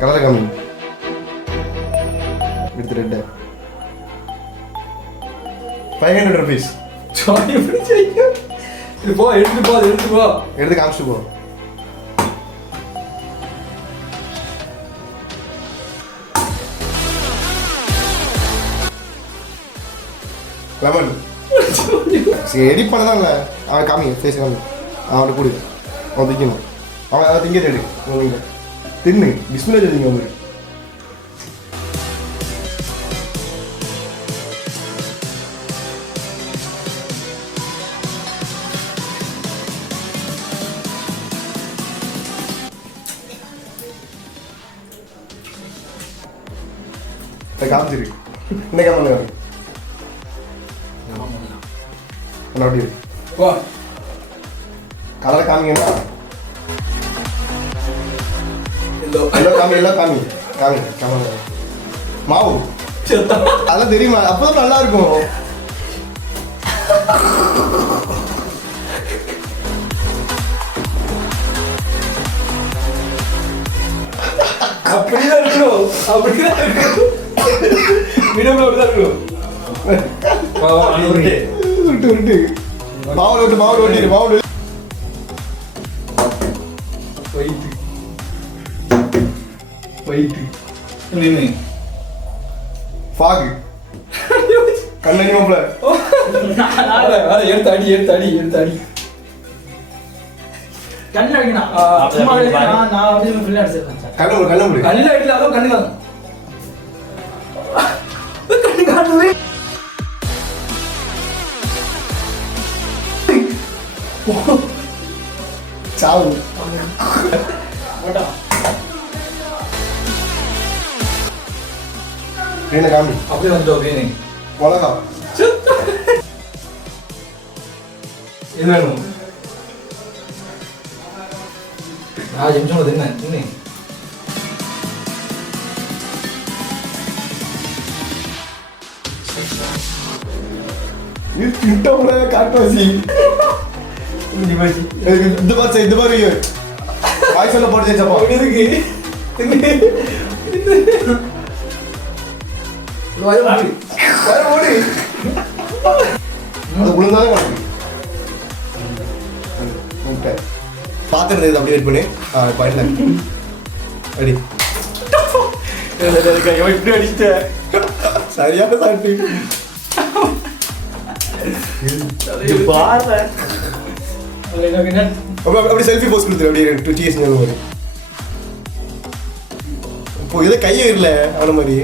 Colour காமி எடுத்து ரெண்டு 500 rupees. எப்படி செய்யும்? இது போ எடுத்து காமிச்சு போ. லெமன் சரி எடிட் பண்ணதான் இல்லை அவன் காமி ஃபேஸ் காமி அவனை கூடு அவன் திங்கணும் அவன் அதை திங்க தேடு நீங்கள் தின்னு பிஸ்மில் தெரியுங்க அவனுக்கு காமிச்சிரு என்ன கேமரா அப்படி கலர் காமிங்கண்ணா எல்லாம் காமி கேமரா மாவு அதெல்லாம் தெரியுமா அப்பதான் நல்லா இருக்கும் அப்படிதான் இருக்கணும் வீடியோல அப்படிதான் இருக்கணும் உருட்டு மாவு வைத்து ஃபாக் கண்ணனி மாப்ள எடுத்து அடி கண்ணு அடிக்கணும் சும்மா நான் அப்படியே ஃபுல்லா அடிச்சிருக்கேன் கண்ணு அடிக்கல அதோ கண்ணு காணுது சாவு போடா என்ன காமி அப்படியே வந்துட்டோம் அப்படியே உலகா இது வேணும் நான் நிமிஷம் தின்னேன் இது திட்டம்ல காட்டாசி இந்த மாதிரி வாய்ஸ் எல்லாம் போட்டு சேச்சப்பா இருக்கு அது உளுந்தாலே பாத்துருந்தது அப்படி வெயிட் பண்ணி பாயிண்ட்ல அடி இப்படி அடிச்சிட்டேன் சரியான சாட்டி அப்படி செல்ஃபி போஸ்ட் கொடுத்துரு அப்படியே 2 TS மாதிரி இப்போ இதை கையே இல்லை அவன மாதிரி